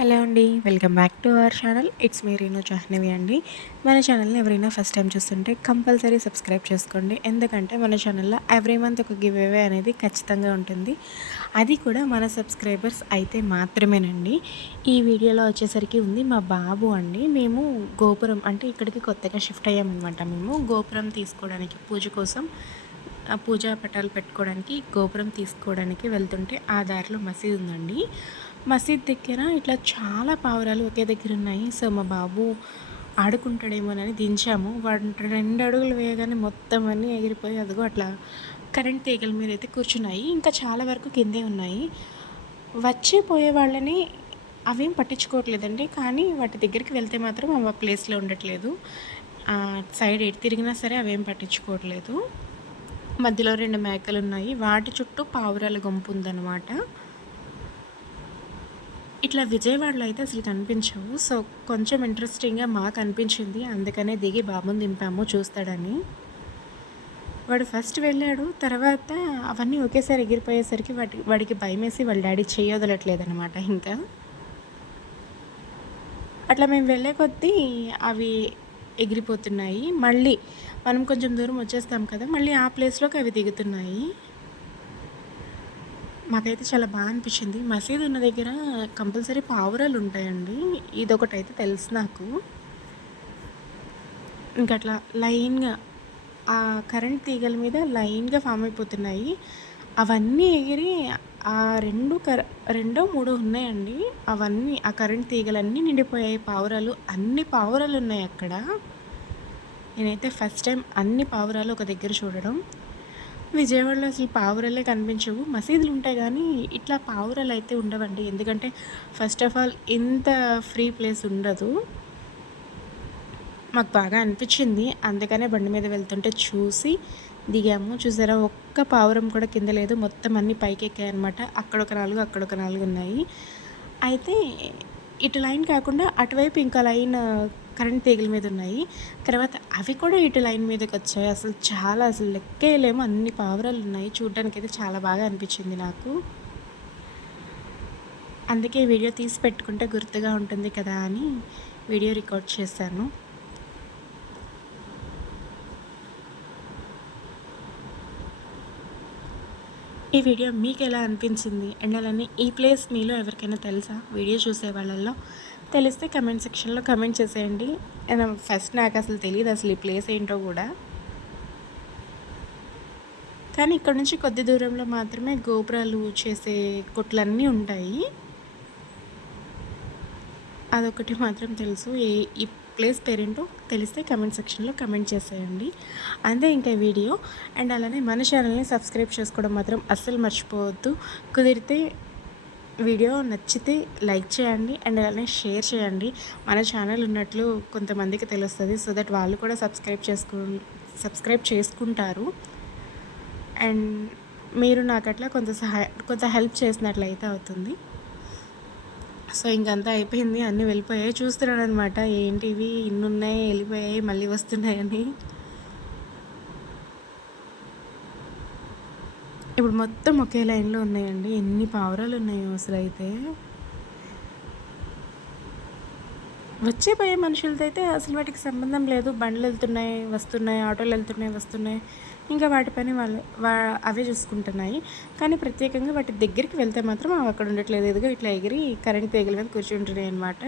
Hello అండి, welcome back to our channel. It's me Reenu Jahnavi అండి. మన ఛానల్ని ఎవరైనా ఫస్ట్ టైం చూస్తుంటే కంపల్సరీ సబ్స్క్రైబ్ చేసుకోండి. ఎందుకంటే మన ఛానల్లో ఎవ్రీ మంత్ ఒక గివ్ అవే అనేది ఖచ్చితంగా ఉంటుంది. అది కూడా మన సబ్స్క్రైబర్స్ అయితే మాత్రమేనండి. ఈ వీడియోలో వచ్చేసరికి ఉంది మా బాబు అండి. మేము గోపురం అంటే ఇక్కడికి కొత్తగా షిఫ్ట్ అయ్యామన్నమాట. మేము గోపురం తీసుకోవడానికి పూజ కోసం పూజా పటాలు పెట్టుకోవడానికి గోపురం తీసుకోవడానికి వెళ్తుంటే ఆ దారిలో మసీద్ ఉందండి. మసీద్ దగ్గర ఇట్లా చాలా పావురాలు ఒకే దగ్గర ఉన్నాయి. సో మా బాబు ఆడుకుంటాడేమోనని దించాము. వాడు 2 అడుగులు వేయగానే మొత్తం అన్నీ ఎగిరిపోయి అదిగో అట్లా కరెంట్ తీగల మీద అయితే కూర్చున్నాయి. ఇంకా చాలా వరకు కిందే ఉన్నాయి. వచ్చిపోయే వాళ్ళని అవేం పట్టించుకోవట్లేదండి. కానీ వాటి దగ్గరికి వెళ్తే మాత్రం అవి ప్లేస్లో ఉండట్లేదు. సైడ్ ఎటు తిరిగినా సరే అవేం పట్టించుకోవట్లేదు. మధ్యలో 2 మేకలున్నాయి. వాటి చుట్టూ పావురాల గుంపు ఉందన్నమాట. ఇట్లా విజయవాడలో అయితే అసలు కనిపించవు. సో కొంచెం ఇంట్రెస్టింగ్గా మాకు అనిపించింది. అందుకనే దిగి బాబుని దింపాము చూస్తాడని. వాడు ఫస్ట్ వెళ్ళాడు. తర్వాత అవన్నీ ఒకేసారి ఎగిరిపోయేసరికి వాడికి భయమేసి వాళ్ళ డాడీ చేయొదలట్లేదనమాట. ఇంకా అట్లా మేము వెళ్ళే కొద్దీ అవి ఎగిరిపోతున్నాయి. మళ్ళీ మనం కొంచెం దూరం వచ్చేస్తాం కదా, మళ్ళీ ఆ ప్లేస్లోకి అవి దిగుతున్నాయి. మాకైతే చాలా బాగా అనిపించింది. మసీదు ఉన్న దగ్గర కంపల్సరీ పావురాలు ఉంటాయండి. ఇదొకటైతే తెలుసు నాకు. ఇంకా అట్లా లైన్గా ఆ కరెంట్ తీగల మీద లైన్గా ఫామ్ అయిపోతున్నాయి. అవన్నీ ఎగిరి ఆ రెండో మూడో ఉన్నాయండి. అవన్నీ ఆ కరెంట్ తీగలన్నీ నిండిపోయాయి. పావురాలు అన్ని పావురాలు ఉన్నాయి అక్కడ. నేనైతే ఫస్ట్ టైం అన్ని పావురాలు ఒక దగ్గర చూడడం. విజయవాడలో అసలు పావురాలే కనిపించవు. మసీదులు ఉంటాయి కానీ ఇట్లా పావురాలు అయితే ఉండవండి. ఎందుకంటే ఫస్ట్ ఆఫ్ ఆల్ ఇంత ఫ్రీ ప్లేస్ ఉండదు. మాకు బాగా అనిపించింది. అందుకనే బండి మీద వెళ్తుంటే చూసి దిగాము. చూసారా, ఒక్క పావురం కూడా కింద లేదు. మొత్తం అన్నీ పైకి ఎక్కాయన్నమాట. అక్కడొక 4 అక్కడొక 4 ఉన్నాయి. అయితే ఇటు లైన్ కాకుండా అటువైపు ఇంకా లైన్ కరెంట్ తీగల మీద ఉన్నాయి. తర్వాత అవి కూడా ఇటు లైన్ మీదకి వచ్చాయి. అసలు లెక్కేయలేము, అన్ని పావురాలు ఉన్నాయి. చూడ్డానికైతే చాలా బాగా అనిపించింది నాకు. అందుకే వీడియో తీసి పెట్టుకుంటే గుర్తుగా ఉంటుంది కదా అని వీడియో రికార్డ్ చేశాను. ఈ వీడియో మీకు ఎలా అనిపించింది అండ్ అలానే ఈ ప్లేస్ మీలో ఎవరికైనా తెలుసా? వీడియో చూసే వాళ్ళల్లో తెలిస్తే కమెంట్ సెక్షన్లో కమెంట్ చేసేయండి. ఫస్ట్ నాకు అసలు తెలియదు అసలు ఈ ప్లేస్ ఏంటో కూడా. కానీ ఇక్కడ నుంచి కొద్ది దూరంలో మాత్రమే గోపురాలు చేసే కొట్లన్నీ ఉంటాయి. అదొకటి మాత్రం తెలుసు. ఈ ప్లేస్ పేరేంటో తెలిస్తే కమెంట్ సెక్షన్లో కమెంట్ చేసేయండి. అంతే ఇంకా వీడియో. అండ్ అలానే మన ఛానల్ని సబ్స్క్రైబ్ చేసుకోవడం మాత్రం అస్సలు మర్చిపోవద్దు. కుదిరితే వీడియో నచ్చితే లైక్ చేయండి అండ్ అలానే షేర్ చేయండి. మన ఛానల్ ఉన్నట్లు కొంతమందికి తెలుస్తుంది. సో దట్ వాళ్ళు కూడా సబ్స్క్రైబ్ చేసుకుంటారు. అండ్ మీరు నాకు అట్లా కొంత హెల్ప్ చేసినట్లయితే అవుతుంది. సో ఇంకంతా అయిపోయింది, అన్నీ వెళ్ళిపోయాయి. చూస్తున్నాడు అనమాట, ఏంటివి ఇన్ని ఉన్నాయి వెళ్ళిపోయాయి మళ్ళీ వస్తున్నాయని. ఇప్పుడు మొత్తం ఒకే లైన్లో ఉన్నాయండి. ఎన్ని పావురాలు ఉన్నాయో అసలు. అయితే వచ్చే పోయే మనుషులతో అయితే అసలు వాటికి సంబంధం లేదు. బండ్లు వెళ్తున్నాయి వస్తున్నాయి, ఆటోలు వెళ్తున్నాయి వస్తున్నాయి, ఇంకా వాటి పని అవే చూసుకుంటున్నాయి. కానీ ప్రత్యేకంగా వాటి దగ్గరికి వెళ్తే మాత్రం అవి అక్కడ ఉండట్లేదు. ఎదుగు ఇట్లా ఎగిరి కరెంట్ తీగల మీద కూర్చుంటున్నాయి అన్నమాట.